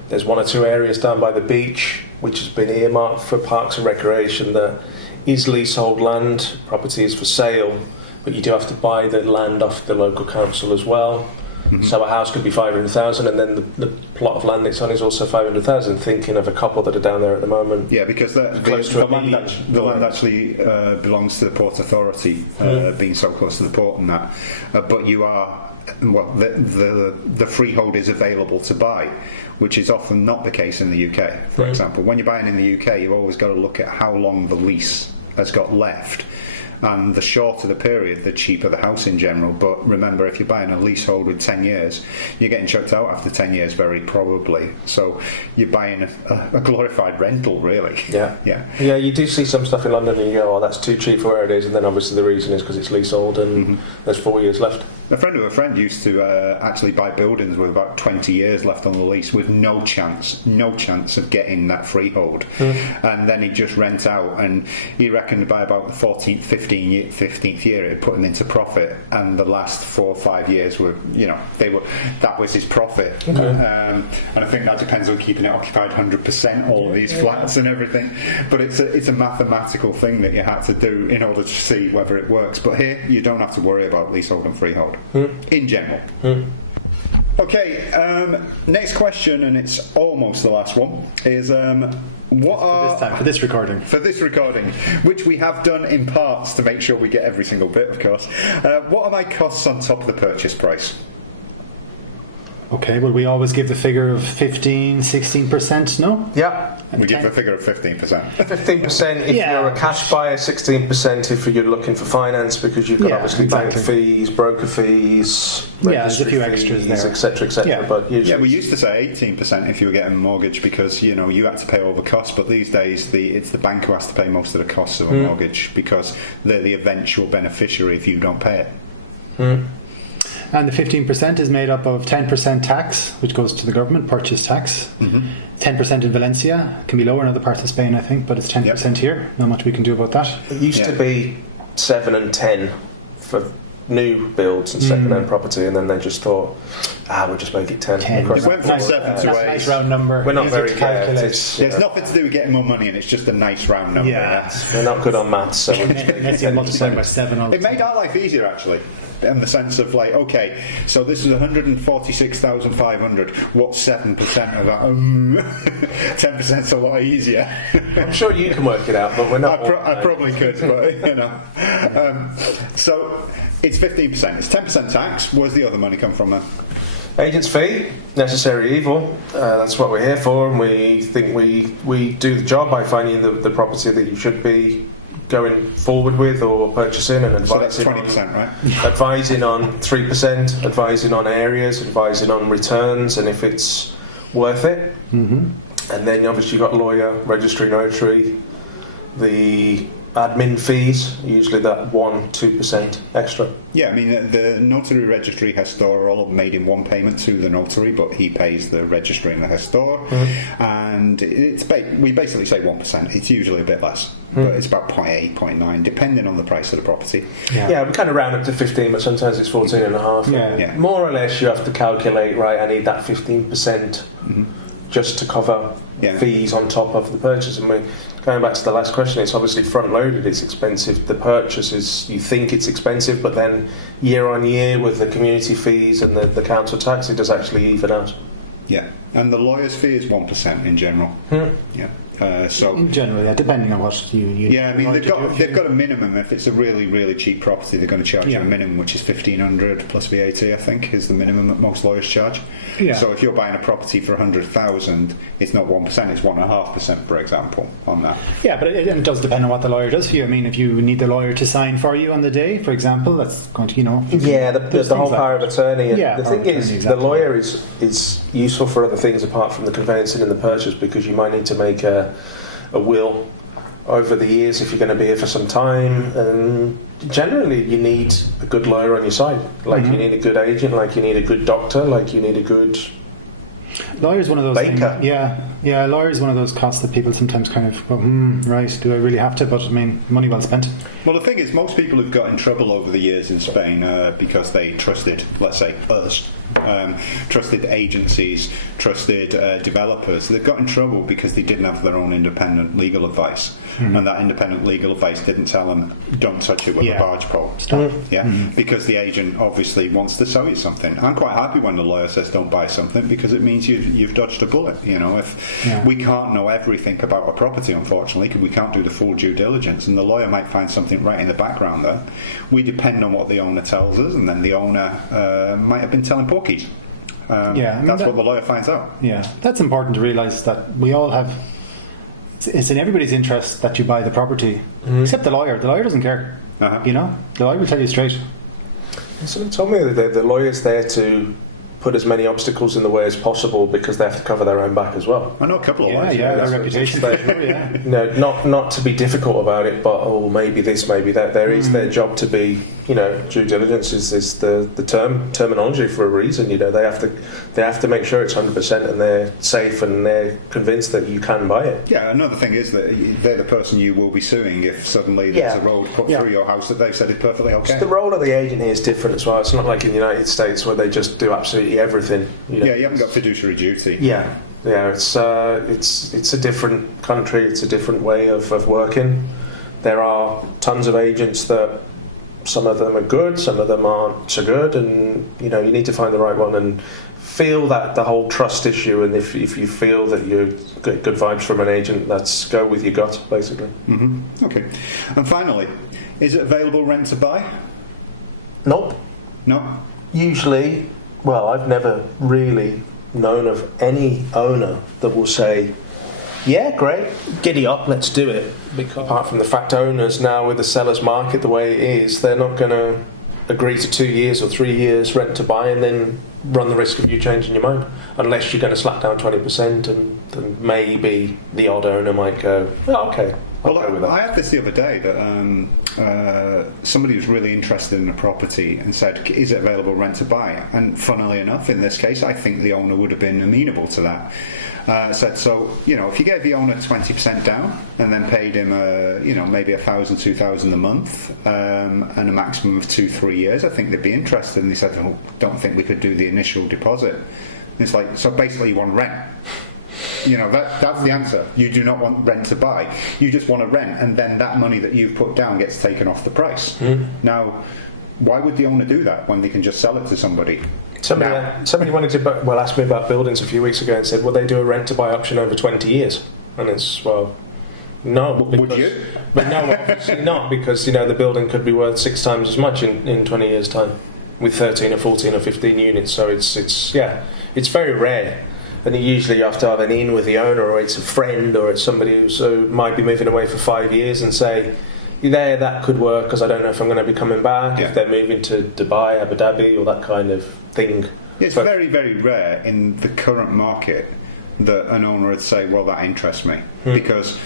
There's 1 or 2 areas down by the beach which has been earmarked for parks and recreation that is leasehold land. Property is for sale, but you do have to buy the land off the local council as well. Mm-hmm. So a house could be 500,000, and then the plot of land it's on is also 500,000. Thinking of a couple that are down there at the moment. Yeah, because the land actually belongs to the Port Authority, being so close to the port and that. But you are, the freehold is available to buy, which is often not the case in the UK. For example, when you're buying in the UK, you've always got to look at how long the lease has got left. And the shorter the period, the cheaper the house in general. But remember, if you're buying a leasehold with 10 years, you're getting chucked out after 10 years very probably. So you're buying a glorified rental, really. Yeah, you do see some stuff in London and you go, that's too cheap for where it is, and then obviously the reason is because it's leasehold and there's 4 years left. A friend of a friend used to actually buy buildings with about 20 years left on the lease with no chance of getting that freehold. And then he'd just rent out, and he reckoned by about the 14th, 15th year it put him into profit, and the last 4 or 5 years were, that was his profit. And I think that depends on keeping it occupied 100%, all of these flats and everything. But it's a mathematical thing that you had to do in order to see whether it works. But here, you don't have to worry about leasehold and freehold. In general. Okay, next question, and it's almost the last one, is what are... For this recording. For this recording, which we have done in parts to make sure we get every single bit, of course. What are my costs on top of the purchase price? Okay, well, we always give the figure of 15, 16%, no? Yeah. We give a figure of 15%. 15% if you're a cash buyer, 16% if you're looking for finance, because you've got obviously bank fees, broker fees, there's a few extras there, etc. But usually we used to say 18% if you were getting a mortgage, because you had to pay all the costs. But these days, it's the bank who has to pay most of the costs of a mortgage, because they're the eventual beneficiary if you don't pay it. And the 15% is made up of 10% tax, which goes to the government, purchase tax. 10% in Valencia, can be lower in other parts of Spain, I think, but it's 10% here. Not much we can do about that. It used to be 7 and 10 for new builds and second-hand property, and then they just thought We'll just make it 10. 10. across It went the from board. 7 to 8. Nice round number. We're not Easy very to good. calculate. It's nothing to do with getting more money in, it's just a nice round number. Yeah. We're not good on maths, so we'll just make Unless it you multiply 10%. by 7 all the It made our life easier, actually, in the sense of like, okay, so this is 146,500. What's 7% of that? 10%'s a lot easier. I'm sure you can work it out, but we're not. I probably could, but you know. So it's 15%. It's 10% tax. Where's the other money come from then? Agent's fee, necessary evil. That's what we're here for, and we think we do the job by finding the property that you should be going forward with or purchasing and So that's advising. 20%, right? Advising on 3%, advising on areas, advising on returns, and if it's worth it. Mm-hmm. And then obviously you've got lawyer, registry, notary, the admin fees, usually that 1-2% extra. Yeah, I mean, the notary, registry, gestor are all made in one payment to the notary, but he pays the registry and the gestor. And we basically say 1%. It's usually a bit less, but it's about 0.8, 0.9, depending on the price of the property. Yeah, we kind of round up to 15, but sometimes it's 14 and a half. Yeah. More or less, you have to calculate, right, I need that 15% just to cover fees on top of the purchase. And going back to the last question, it's obviously front-loaded, it's expensive. The purchase is, you think it's expensive, but then year on year with the community fees and the council tax, it does actually even out. Yeah, and the lawyer's fee is 1% in general. Yeah. So In general, yeah, depending on what you yeah, I mean like they've got a minimum. If it's a really, really cheap property, they're going to charge you a minimum, which is 1,500 plus VAT. I think is the minimum that most lawyers charge. Yeah. So if you're buying a property for 100,000, it's not 1%; it's 1.5%, for example, on that. Yeah, but it does depend on what the lawyer does for you. I mean, if you need the lawyer to sign for you on the day, for example, that's going to, Yeah, the whole power of attorney. And Yeah, the power thing of is, attorney, exactly. the lawyer is useful for other things apart from the conveyancing and the purchase, because you might need to make a will over the years if you're going to be here for some time, and generally you need a good lawyer on your side, like you need a good agent, like you need a good doctor, like you need a good lawyer's one of those baker. things. Lawyer's one of those costs that people sometimes kind of go, right, do I really have to? But I mean, money well spent. Well, the thing is, most people have got in trouble over the years in Spain because they trusted, let's say, us, trusted agencies, trusted developers. They've got in trouble because they didn't have their own independent legal advice. And that independent legal advice didn't tell them, don't touch it with a barge pole. Because the agent obviously wants to sell you something. I'm quite happy when the lawyer says don't buy something, because it means you've dodged a bullet. If we can't know everything about a property, unfortunately, because we can't do the full due diligence, and the lawyer might find something right in the background there. We depend on what the owner tells us, and then the owner might have been telling porkies. That's what the lawyer finds out. Yeah, that's important to realise, that we all have. It's in everybody's interest that you buy the property, except the lawyer. The lawyer doesn't care. The lawyer will tell you straight. Someone told me that the lawyer's there to put as many obstacles in the way as possible, because they have to cover their own back as well. I know a couple of Yeah, lawyers. their reputation. Not to be difficult about it, but maybe this, maybe that. There is their job to be, due diligence is the terminology for a reason. They have to make sure it's 100% and they're safe and they're convinced that you can buy it. Yeah, another thing is that they're the person you will be suing if suddenly there's a road put through your house that they've said is perfectly okay. So the role of the agent here is different as well. It's not like in the United States where they just do absolutely everything. Yeah, you haven't got fiduciary duty. Yeah, it's a different country. It's a different way of working. There are tons of agents that, some of them are good, some of them aren't so good, and you need to find the right one and feel that the whole trust issue. And if you feel that you get good vibes from an agent, let's go with your gut, basically. Okay. And finally, is it available rent to buy? Nope. No. Usually, well, I've never really known of any owner that will say, yeah, great, giddy up, let's do it. Because apart from the fact, owners now, with the seller's market the way it is, they're not going to agree to 2 years or 3 years rent to buy and then run the risk of you changing your mind, unless you're going to slap down 20%, and then maybe the odd owner might go, oh, okay, I'll go with that. I had this the other day that somebody was really interested in a property and said, is it available rent to buy? And funnily enough, in this case, I think the owner would have been amenable to that. Said, so, if you gave the owner 20% down and then paid him, maybe $1,000, $2,000 a month and a maximum of 2-3 years, I think they'd be interested. And they said, oh, don't think we could do the initial deposit. And it's like, so basically you want rent. That's the answer. You do not want rent to buy. You just want to rent, and then that money that you've put down gets taken off the price. Now, why would the owner do that when they can just sell it to somebody? Somebody wanted to ask me about buildings a few weeks ago and said, will they do a rent to buy option over 20 years? And it's, no. Would you? But no, obviously not, because the building could be worth 6 times as much in 20 years' time with 13 or 14 or 15 units. So it's very rare. And you usually have to have an in with the owner, or it's a friend, or it's somebody who might be moving away for 5 years and say, that could work because I don't know if I'm going to be coming back, if they're moving to Dubai, Abu Dhabi, or that kind of thing. It's very, very rare in the current market that an owner would say, well, that interests me, because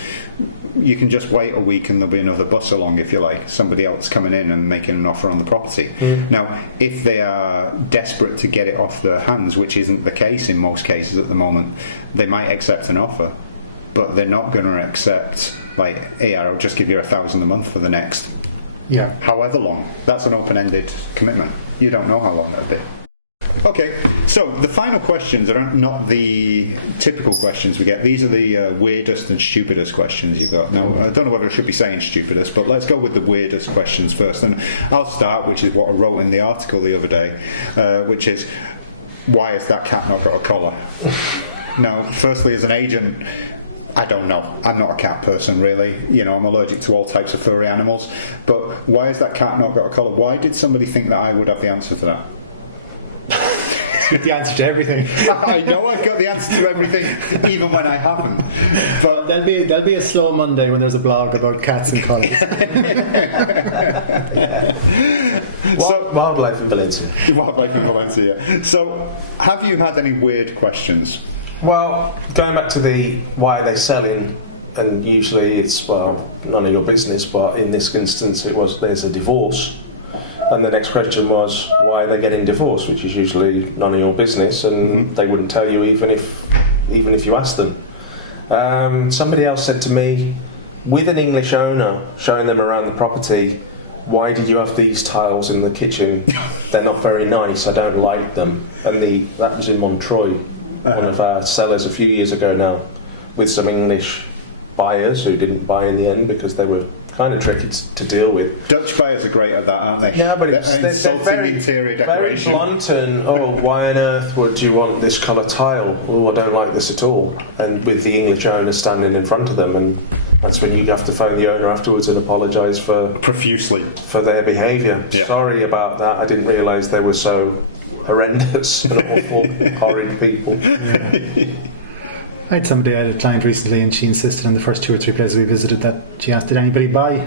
you can just wait a week and there'll be another bus along, if you like, somebody else coming in and making an offer on the property. Now, if they are desperate to get it off their hands, which isn't the case in most cases at the moment, they might accept an offer, but they're not going to accept, like, hey, I'll just give you $1,000 a month for the next however long. That's an open-ended commitment. You don't know how long that'll be. Okay, so the final questions are not the typical questions we get. These are the weirdest and stupidest questions you've got. Now, I don't know whether I should be saying stupidest, but let's go with the weirdest questions first. And I'll start, which is what I wrote in the article the other day, which is, why has that cat not got a collar? Now, firstly, as an agent, I don't know. I'm not a cat person, really. I'm allergic to all types of furry animals. But why has that cat not got a collar? Why did somebody think that I would have the answer to that? The answer to everything. I know I've got the answer to everything, even when I haven't. But there'll be a slow Monday when there's a blog about cats and collars. Wildlife in Valencia. Wildlife in Valencia. So, have you had any weird questions? Well, going back to the why are they selling, and usually it's, none of your business, but in this instance there's a divorce. And the next question was, why are they getting divorced, which is usually none of your business, and they wouldn't tell you even if you asked them. Somebody else said to me, with an English owner showing them around the property, why did you have these tiles in the kitchen? They're not very nice, I don't like them. And that was in Montreuil, one of our sellers a few years ago now, with some English buyers who didn't buy in the end because they were kind of tricky to deal with. Dutch buyers are great at that, aren't they? Yeah, but they're very interior very decoration. blunt and, why on earth would you want this colour tile? Oh, I don't like this at all. And with the English owner standing in front of them, and that's when you have to phone the owner afterwards and apologise profusely for their behaviour. Yeah. Sorry about that. I didn't realise they were so horrendous and awful, horrid people. Yeah. I had a client recently, and she insisted in the first 2 or 3 places we visited that she asked, did anybody die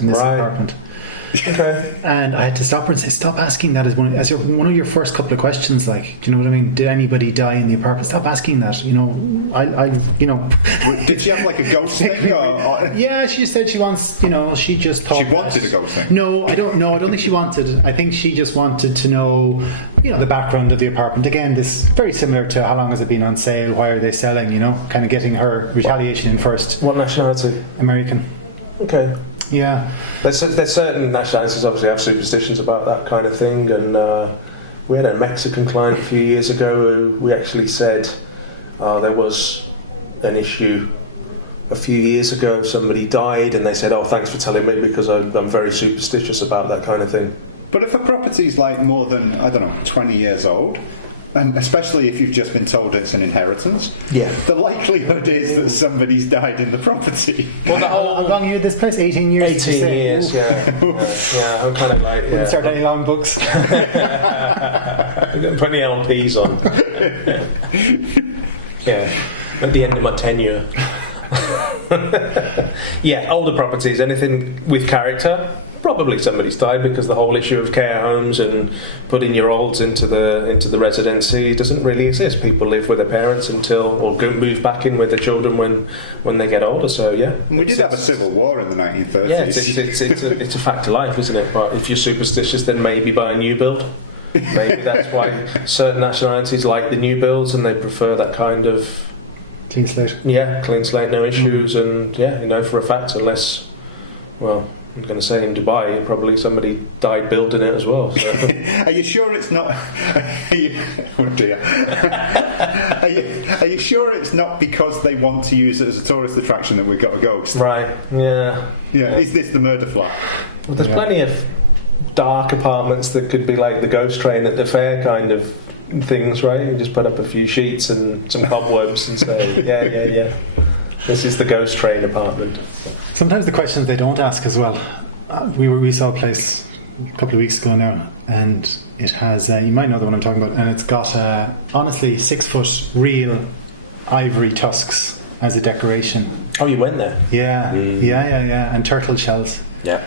in this apartment? Okay. And I had to stop her and say, stop asking that as one of your first couple of questions. Like, do you know what I mean? Did anybody die in the apartment? Stop asking that. Did she have like a ghost thing? Yeah, she said she wants. She just thought she wanted a ghost thing. No, I don't know. I don't think she wanted. I think she just wanted to know, the background of the apartment. Again, this very similar to how long has it been on sale? Why are they selling? Kind of getting her retaliation in first. What nationality? American. Okay. Yeah. There's certain nationalities obviously have superstitions about that kind of thing, and we had a Mexican client a few years ago who we actually said there was an issue a few years ago, somebody died, and they said, thanks for telling me because I'm very superstitious about that kind of thing. But if a property's like more than, 20 years old, and especially if you've just been told it's an inheritance, the likelihood is that somebody's died in the property. Well, how long are you at this place? 18 years? 18 years, yeah. I'm kind of like... Wouldn't start any long books. I'm going to put any LPs on. At the end of my tenure. Older properties, anything with character, probably somebody's died, because the whole issue of care homes and putting your olds into the residency doesn't really exist. People live with their parents or go move back in with their children when they get older. So yeah, we did have a civil war in the 1930s. Yeah, it's a fact of life, isn't it? But if you're superstitious, then maybe buy a new build. Maybe that's why certain nationalities like the new builds and they prefer that kind of clean slate. Yeah, clean slate, no issues, and for a fact, unless, well, I'm going to say in Dubai, probably somebody died building it as well. So. Are you sure it's not? Oh dear. Are you sure it's not because they want to use it as a tourist attraction that we've got a ghost? Right. Yeah. Yeah. Is this the murder flat? Well, there's plenty of dark apartments that could be like the ghost train at the fair kind of things, right? You just put up a few sheets and some cobwebs and say, yeah. This is the ghost train apartment. Sometimes the questions they don't ask as well. We saw a place a couple of weeks ago now, and it has, you might know the one I'm talking about, and it's got, honestly, 6 foot real ivory tusks as a decoration. Oh, you went there? Yeah, yeah, and turtle shells. Yeah.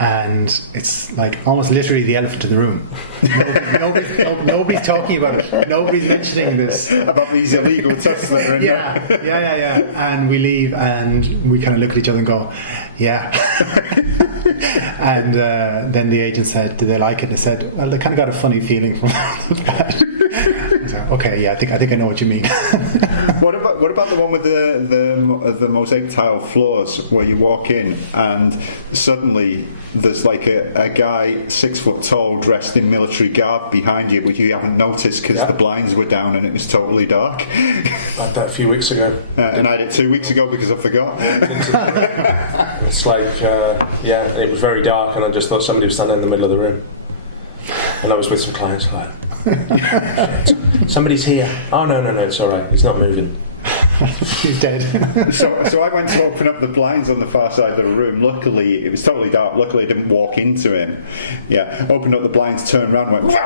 And it's like almost literally the elephant in the room. Nobody's talking about it. Nobody's mentioning this. About these illegal tusks that are in there. Yeah. And we leave and we kind of look at each other and go, yeah. And then the agent said, "Did they like it?" They said, "Well, they kind of got a funny feeling from that." So, okay, yeah, I think I know what you mean. What about the one with the mosaic tile floors where you walk in and suddenly there's like a guy 6 foot tall dressed in military garb behind you, but you haven't noticed because the blinds were down and it was totally dark? I had that a few weeks ago. And I did 2 weeks ago because I forgot. It's like, it was very dark and I just thought somebody was standing in the middle of the room. And I was with some clients like, somebody's here. Oh, no, it's alright. He's not moving. He's dead. So I went to open up the blinds on the far side of the room. Luckily, it was totally dark. Luckily, I didn't walk into him. Yeah, opened up the blinds, turned around, and went,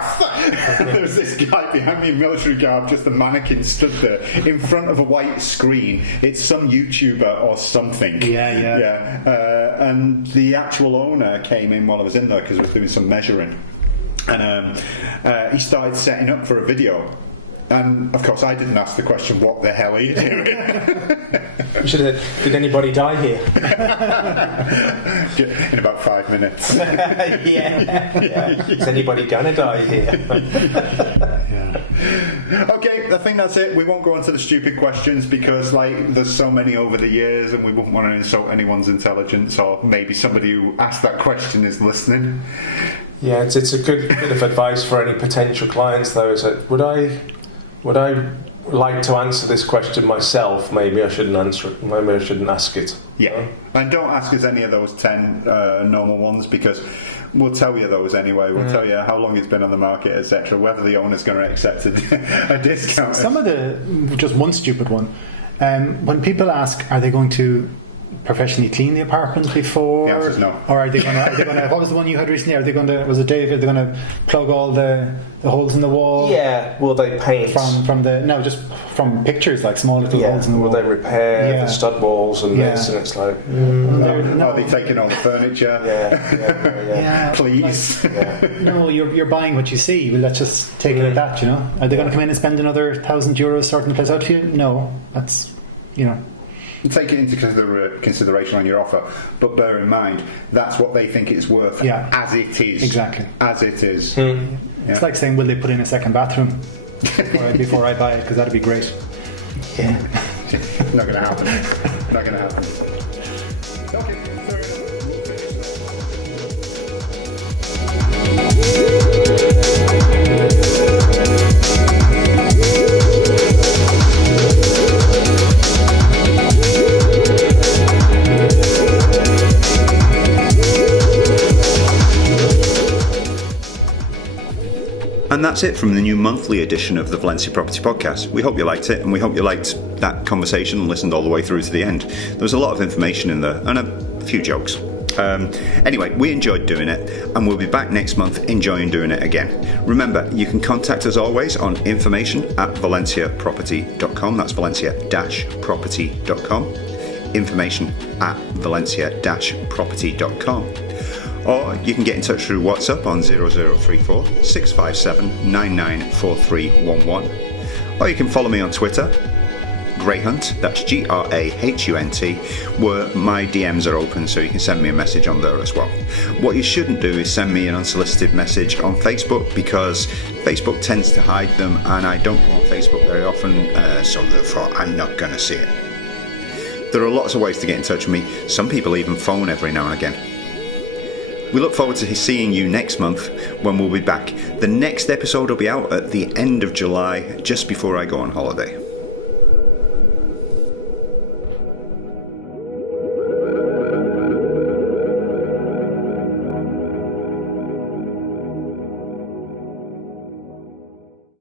there was this guy behind me in military garb, just a mannequin stood there in front of a white screen. It's some YouTuber or something. Yeah. And the actual owner came in while I was in there because I was doing some measuring. And he started setting up for a video. And of course I didn't ask the question, what the hell are you doing? You should have said, did anybody die here? In about 5 minutes. Yeah. Is anybody gonna die here? Okay, I think that's it. We won't go on to the stupid questions because there's so many over the years and we wouldn't want to insult anyone's intelligence, or maybe somebody who asked that question is listening. Yeah, it's a good bit of advice for any potential clients though, is that would I like to answer this question myself? Maybe I shouldn't answer it. Maybe I shouldn't ask it. Yeah, and don't ask us any of those 10 normal ones because we'll tell you those anyway. We'll tell you how long it's been on the market, etc. Whether the owner's going to accept a discount. Some of just one stupid one. When people ask, are they going to professionally clean the apartment before? The answer is no. Or are they going to? What was the one you had recently? Are they going to? Was it Dave? Are they going to plug all the holes in the wall? Yeah. Will they paint just from pictures, like small little holes in the wall? Will they repair the stud walls and this? And it's like, are they taking all the furniture? Yeah. Please. No, you're buying what you see. Well, let's just take it at that. Are they going to come in and spend another €1,000 sorting the place out for you? No, that's Take it into consideration on your offer, but bear in mind that's what they think it's worth as it is. Exactly. As it is. It's like saying, will they put in a second bathroom before I buy it? Because that'd be great. Yeah. Not going to happen. Not going to happen. Okay. And that's it from the new monthly edition of the Valencia Property Podcast. We hope you liked it, and we hope you liked that conversation and listened all the way through to the end. There was a lot of information in there, and a few jokes. Anyway, we enjoyed doing it, and we'll be back next month enjoying doing it again. Remember, you can contact us always on information@valenciaproperty.com. That's valencia-property.com. Information@valencia-property.com. Or you can get in touch through WhatsApp on 0034 657 994311. Or you can follow me on Twitter, Greyhunt, that's GRAHUNT, where my DMs are open, so you can send me a message on there as well. What you shouldn't do is send me an unsolicited message on Facebook, because Facebook tends to hide them, and I don't go on Facebook very often, so therefore I'm not going to see it. There are lots of ways to get in touch with me. Some people even phone every now and again. We look forward to seeing you next month when we'll be back. The next episode will be out at the end of July, just before I go on holiday.